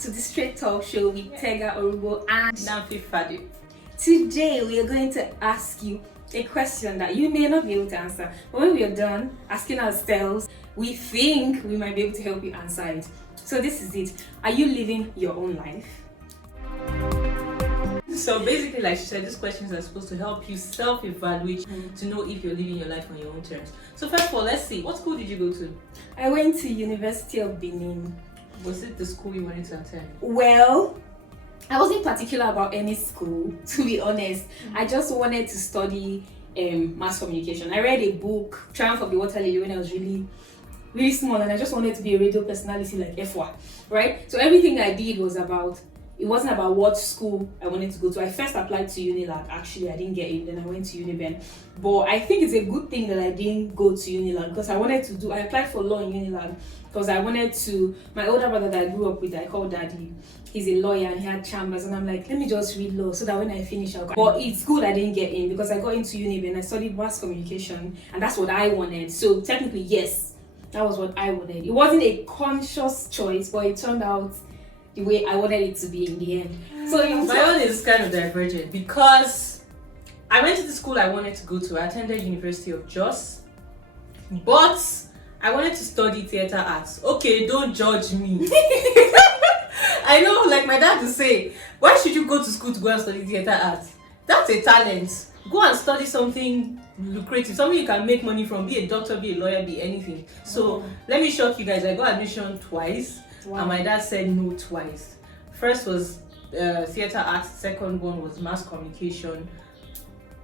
to the Straight Talk Show with Tega Orubo and Namfi Fadi. Today we are going to ask you a question that you may not be able to answer, but when we are done asking ourselves, we think we might be able to help you answer it. So this is it. Are you living your own life? So basically, like she said, these questions are supposed to help you self-evaluate to know if you're living your life on your own terms. So first of all, let's see, what school did you go to? I went to University of Benin. Was it the school you wanted to attend? Well, I wasn't particular about any school, to be honest. I just wanted to study mass communication. I read a book, Triumph of the Water Lily, when I was really small, and I just wanted to be a radio personality like F1, right? So everything I did was it wasn't about what school I wanted to go to. I first applied to Unilag. Actually, I didn't get in. Then I went to Uniben. But I think it's a good thing that I didn't go to Unilag because I applied for law in Unilag because I wanted to. My older brother that I grew up with, I called Daddy. He's a lawyer and he had chambers, and I'm like, let me just read law so that when I finish, I'll go. But it's good I didn't get in because I got into Uniben. I studied mass communication, and that's what I wanted. So technically, yes, that was what I wanted. It wasn't a conscious choice, but it turned out the way I wanted it to be in the end. So my own is kind of divergent because I went to the school I wanted to go to. I attended University of Jos, but I wanted to study theatre arts. Okay, don't judge me. I know, like my dad would say, why should you go to school to go and study theatre arts? That's a talent. Go and study something lucrative, something you can make money from. Be a doctor, be a lawyer, be anything. So let me shock you guys. I got admission twice. Wow. And my dad said no twice. First was theatre arts, second one was mass communication.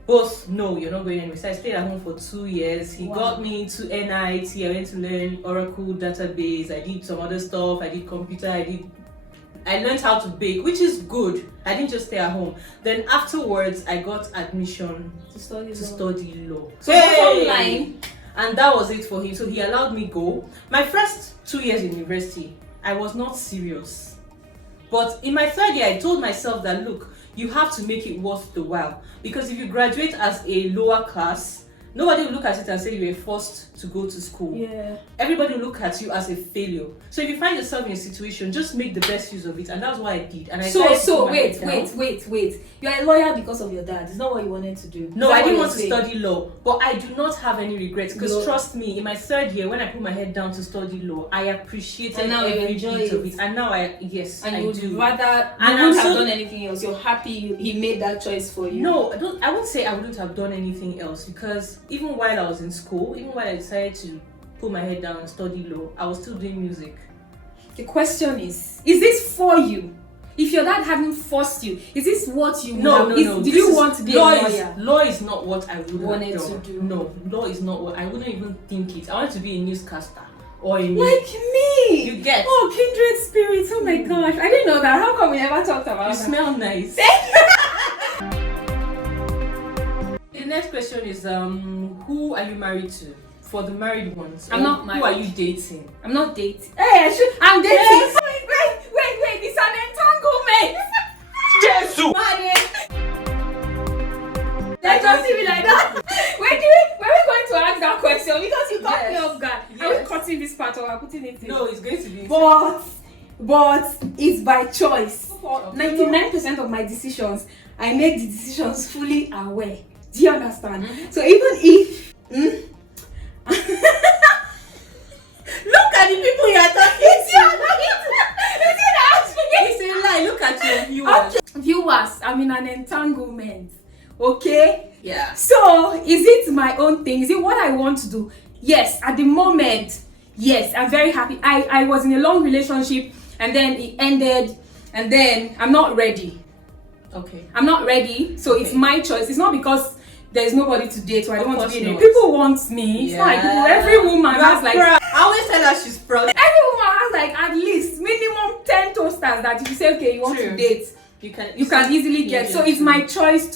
Both, no, you're not going anywhere. So I stayed at home for 2 years. He got me into NIT. I went to learn Oracle database. I did some other stuff. I did computer. I learned how to bake, which is good. I didn't just stay at home. Then afterwards, I got admission to study law. So online. And that was it for him. So he allowed me go. My first 2 years in university, I was not serious. But in my third year, I told myself that, look, you have to make it worth the while. Because if you graduate as a lower class, nobody will look at it and say you were forced to go to school. Yeah. Everybody will look at you as a failure. So if you find yourself in a situation, just make the best use of it. And that's what I did. And wait. You're a lawyer because of your dad. It's not what you wanted to do. No, I didn't want to study law. But I do not have any regrets. Because trust me, in my third year, when I put my head down to study law, I appreciated every bit of it. And now I do. You wouldn't have done anything else. You're happy he made that choice for you. No, I won't say I wouldn't have done anything else. Because even while I was in school, even while I decided to put my head down and study law, I was still doing music. The question is this for you? If your dad hadn't forced you, is this what you No. Did you want to be a lawyer? Law is not what I would wanted have done. to do. No, law is not what I wouldn't even think it. I wanted to be a newscaster or a like me. You get? Oh, kindred spirits. Oh my gosh, I didn't know that. How come we never talked about You that? smell nice. The next question is who are you married to? For the married ones, I'm not married. Who are you dating? I'm not dating. Hey, I'm dating. Yes. Wait, it's an entanglement. Jesus! They just see me like that. Were we going to ask that question? Because you caught me off guard. Yes. Are we cutting this part or are we putting it in? No, it's going to be. But it's by choice. 99% of my decisions, I make the decisions fully aware. Do you understand? Mm-hmm. So even if look at the people you are talking to. It's a lie. Look at your viewers. Viewers, I'm in an entanglement. Okay? Yeah. So, is it my own thing? Is it what I want to do? Yes, at the moment, yes, I'm very happy. I was in a long relationship and then it ended and then I'm not ready. Okay. I'm not ready, so it's my choice. It's not because there's nobody to date, so I don't want to be in it. Not. People want me. It's not like people. Every woman has like. I always tell her she's proud. Every woman has like at least minimum 10 toasters that if you say okay, you want to date, you can easily get. So it's my choice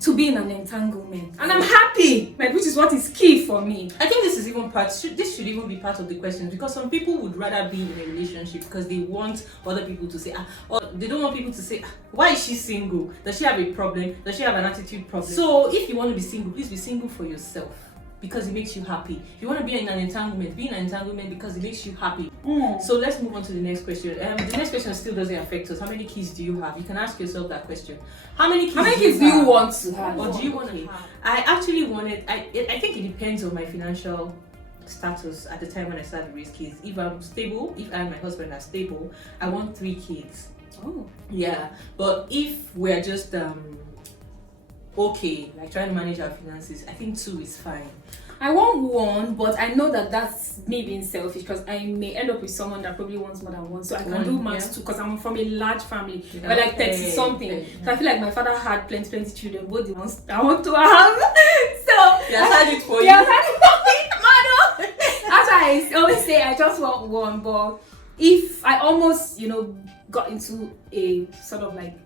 to be in an entanglement, and I'm happy, like, which is what is key for me. I think this is even this should even be part of the question, because some people would rather be in a relationship because they want other people to say or they don't want people to say, why is she single? Does she have a problem? Does she have an attitude problem? So if you want to be single, please be single for yourself. because it makes you happy. If you want to be in an entanglement, be in an entanglement because it makes you happy. Mm. So let's move on to the next question. The next question still doesn't affect us. How many kids do you have? You can ask yourself that question. How many kids do you want to have? Or do you want to have? I actually wanted, I think it depends on my financial status at the time when I started to raise kids. If I'm stable, if I and my husband are stable, I want 3 kids. Oh. Yeah. But if we're just okay, like trying to manage our finances, I think 2 is fine. I want 1, but I know that that's me being selfish because I may end up with someone that probably wants more than 1, so I can do max 2 because I'm from a large family. Yeah. We're like 30 something, so I feel like my father had plenty children, both the ones I want to have. So he has had it for you. Has had it for me, madam. That's why I always say I just want 1, but if I almost, got into a sort of like,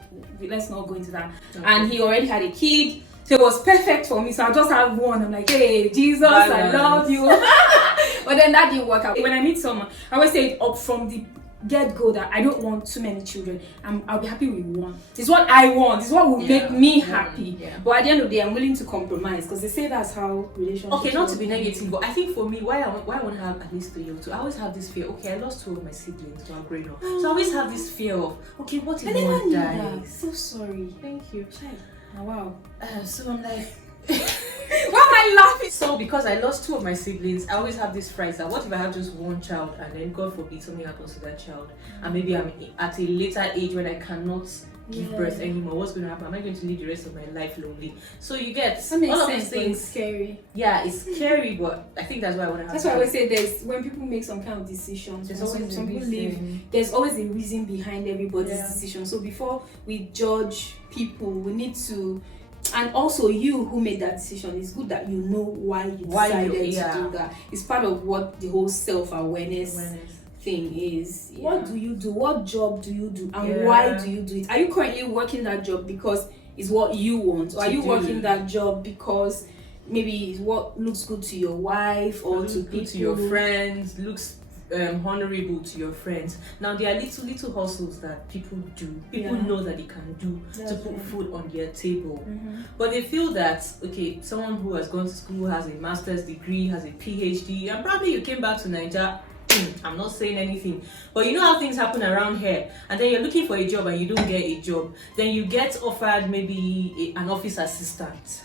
let's not go into that, and he already had a kid. So it was perfect for me. So I just have 1. I'm like, hey, Jesus, I love you. But then that didn't work out. When I meet someone, I always say it up from the get-go that I don't want too many children. I'll be happy with 1. It's what I want. It's what will make me happy. Yeah. But at the end of the day, I'm willing to compromise because they say that's how relationships. Okay, not to be negative, but I think for me, why I want to have at least 3 or 2, I always have this fear. Okay, I lost 2 of my siblings while growing up, so I always have this fear of, okay, what if one dies? So sorry. Thank you. Oh, wow. So I'm like, why am I laughing? So because I lost 2 of my siblings, I always have this fright that what if I have just 1 child and then God forbid something happens to that child, and maybe I'm at a later age when I cannot give birth anymore. What's going to happen? Am I going to live the rest of my life lonely? So you get that makes all of sense, these things. It's scary. Yeah, it's scary, but I think that's why I want to have. That's why I always say when people make some kind of decisions, there's always some people live. There's always a reason behind everybody's decision. So before we judge people, we need to. And also, you who made that decision, it's good that you know why you decided to do that. It's part of what the whole self-awareness thing is. What do you do? What job do you do? And why do you do it? Are you currently working that job because it's what you want? Or are you working that job because maybe it's what looks good to your wife or to people? To your friends, looks honorable to your friends. Now there are little hustles that people do. People know that they can do to put food on their table. But they feel that, okay, someone who has gone to school, has a master's degree, has a PhD, and probably you came back to Nigeria. I'm not saying anything, but you know how things happen around here, and then you're looking for a job and you don't get a job, then you get offered maybe an office assistant.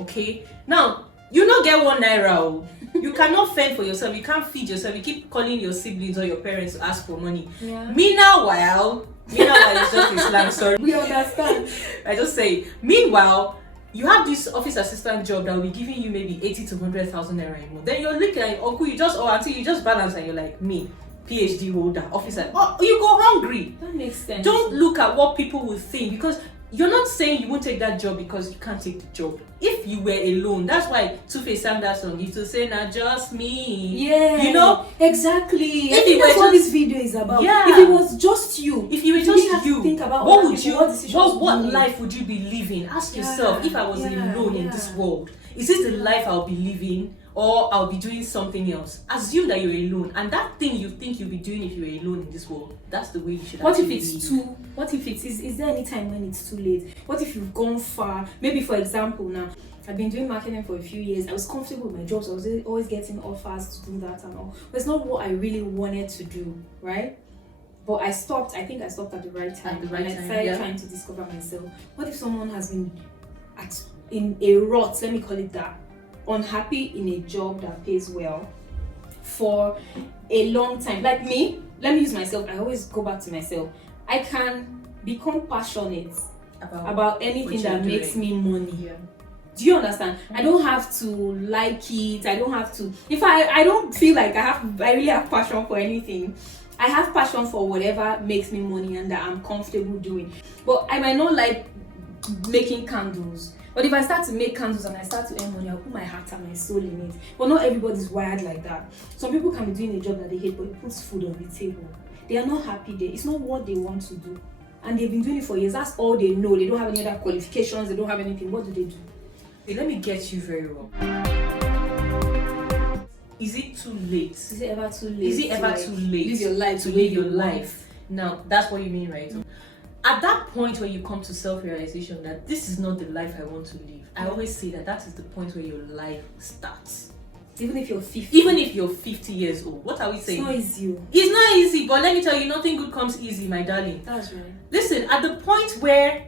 Okay, now you not get 1 naira. You cannot fend for yourself. You can't feed yourself. You keep calling your siblings or your parents to ask for money. Meanwhile, it's just Islam. Sorry, we understand. I just say. Meanwhile, you have this office assistant job that will be giving you maybe 80 to 100,000 naira a month. Then you're looking at your uncle. Until you just balance and you're like me, PhD holder, officer. Oh, you go hungry. That makes sense. Don't look at what people will think, because you're not saying you won't take that job because you can't take the job. If you were alone, that's why Two-Face sang that song. Used to say, "Nah, just me." Yeah. You know exactly. That's what this video is about. Yeah. If it was just you, if you were just you, think about what would you? What life would you be living? Ask yourself. If I was alone in this world, is this the life I'll be living? Or I'll be doing something else. Assume that you're alone, and that thing you think you'll be doing if you're alone in this world, that's the way you should. What if it's too? What if it's is there any time when it's too late? What if you've gone far? Maybe, for example, now I've been doing marketing for a few years. I was comfortable with my jobs. I was always getting offers to do that and all. But it's not what I really wanted to do, right? But I stopped. I think I stopped at the right time. I started trying to discover myself. What if someone has been in a rut? Let me call it that. Unhappy in a job that pays well for a long time. Like me, let me use myself. I always go back to myself. I can become passionate about anything that makes me money. Yeah. Do you understand? I don't have to like it. I don't have to. If I don't feel like I really have passion for anything. I have passion for whatever makes me money and that I'm comfortable doing. But I might not like making candles. But if I start to make candles and I start to earn money, I'll put my heart and my soul in it. But not everybody's wired like that. Some people can be doing a job that they hate, but it puts food on the table. They are not happy there. It's not what they want to do. And they've been doing it for years. That's all they know. They don't have any other qualifications. They don't have anything. What do they do? Hey, let me get you very well. Is it too late? Is it ever too late? Is it ever too late? Live your life to live your life. Now, that's what you mean, right? at that point where you come to self-realization that this is not the life I want to live, I always say that is the point where your life starts. Even if you're 50. Even if you're 50 years old. What are we saying? It's not easy. It's not easy, but let me tell you, nothing good comes easy, my darling. That's right. Listen, at the point where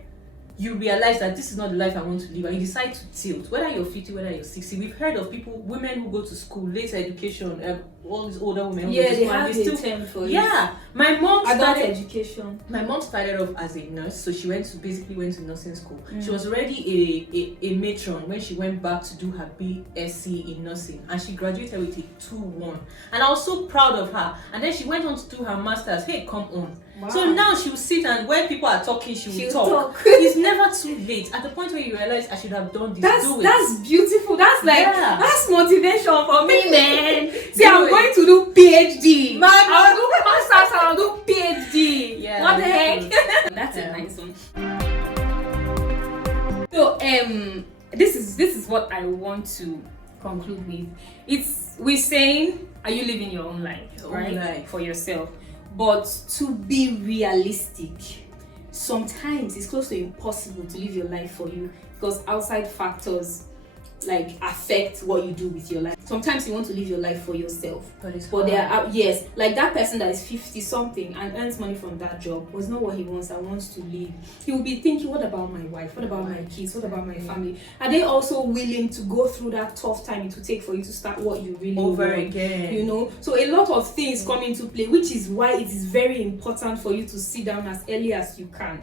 you realize that this is not the life I want to live and you decide to tilt, whether you're 50, whether you're 60, we've heard of people, women who go to school, later education, all these older women who go to They school, have and they a still, term for it. yeah. My mom Adult started education. My mom started off as a nurse, so she went to nursing school. She was already a matron when she went back to do her BSc in nursing, and she graduated with a 2:1. And I was so proud of her. And then she went on to do her masters. Hey, come on. Wow. So now she will sit, and when people are talking, she will talk. talk. It's never too late. At the point where you realize I should have done this, do it. That's beautiful. That's like Yeah. that's motivation for me, man. See, Do I'm it. going to do PhD. My I'll do masters and I'll do PhD. Yeah, what the that's heck? That's Yeah. a nice one. So this is what I want to conclude with. We're saying, are you living your own life, Your own right? life. For yourself. But to be realistic, sometimes it's close to impossible to live your life for you because outside factors like affect what you do with your life. Sometimes you want to live your life for yourself, but there are yes, like that person that is 50 something and earns money from that job was not what he wants and wants to live. He will be thinking, what about my wife? What about my kids? What about my family? Are they also willing to go through that tough time it will take for you to start what you really over want? again. You know, so a lot of things come into play, which is why it is very important for you to sit down as early as you can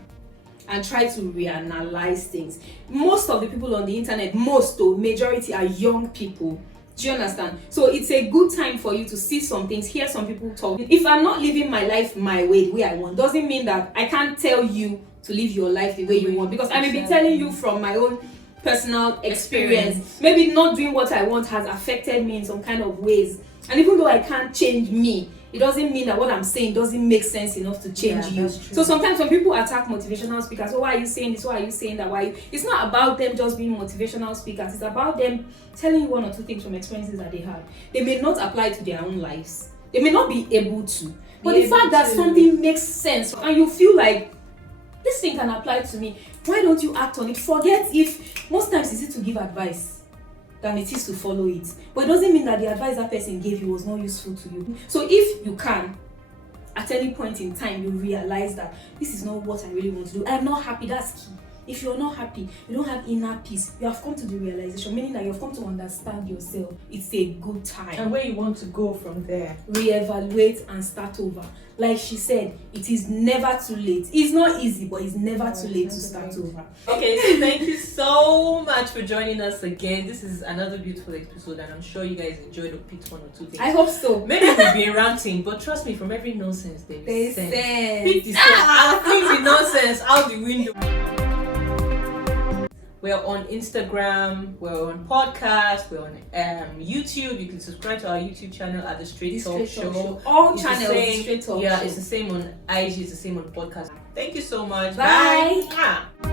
and try to reanalyze things. Most of the people on the internet, majority are young people. Do you understand? So it's a good time for you to see some things, hear some people talk. If I'm not living my life my way, the way I want, doesn't mean that I can't tell you to live your life the way you want, because I may be telling you from my own personal experience. Maybe not doing what I want has affected me in some kind of ways. And even though I can't change me, it doesn't mean that what I'm saying doesn't make sense enough to change you. So sometimes when people attack motivational speakers, why are you saying this? Why are you saying that? It's not about them just being motivational speakers. It's about them telling you one or two things from experiences that they have. They may not apply to their own lives. They may not be able to. But the fact that something makes sense and you feel like this thing can apply to me, why don't you act on it? Forget if most times it's easy to give advice than it is to follow it. But it doesn't mean that the advice that person gave you was not useful to you. So if you can, at any point in time, you realize that this is not what I really want to do. I'm not happy, that's key. If you're not happy, you don't have inner peace, you have come to the realization, meaning that you've come to understand yourself. It's a good time. And where you want to go from there. Reevaluate and start over. Like she said, it is never too late. It's not easy, but it's never too late to start over. Okay, so thank you so much for joining us again. This is another beautiful episode, and I'm sure you guys enjoyed or picked one or two things. I hope so. Maybe we've been ranting, but trust me, from every nonsense there is sense. Pick the sense. I'll fling the nonsense out the window. We're on Instagram, we're on podcast, we're on YouTube. You can subscribe to our YouTube channel at The Straight Talk Show. All It's channels, the same, Straight Talk yeah, Show. it's the same on IG, it's the same on podcast. Thank you so much. Bye. Bye.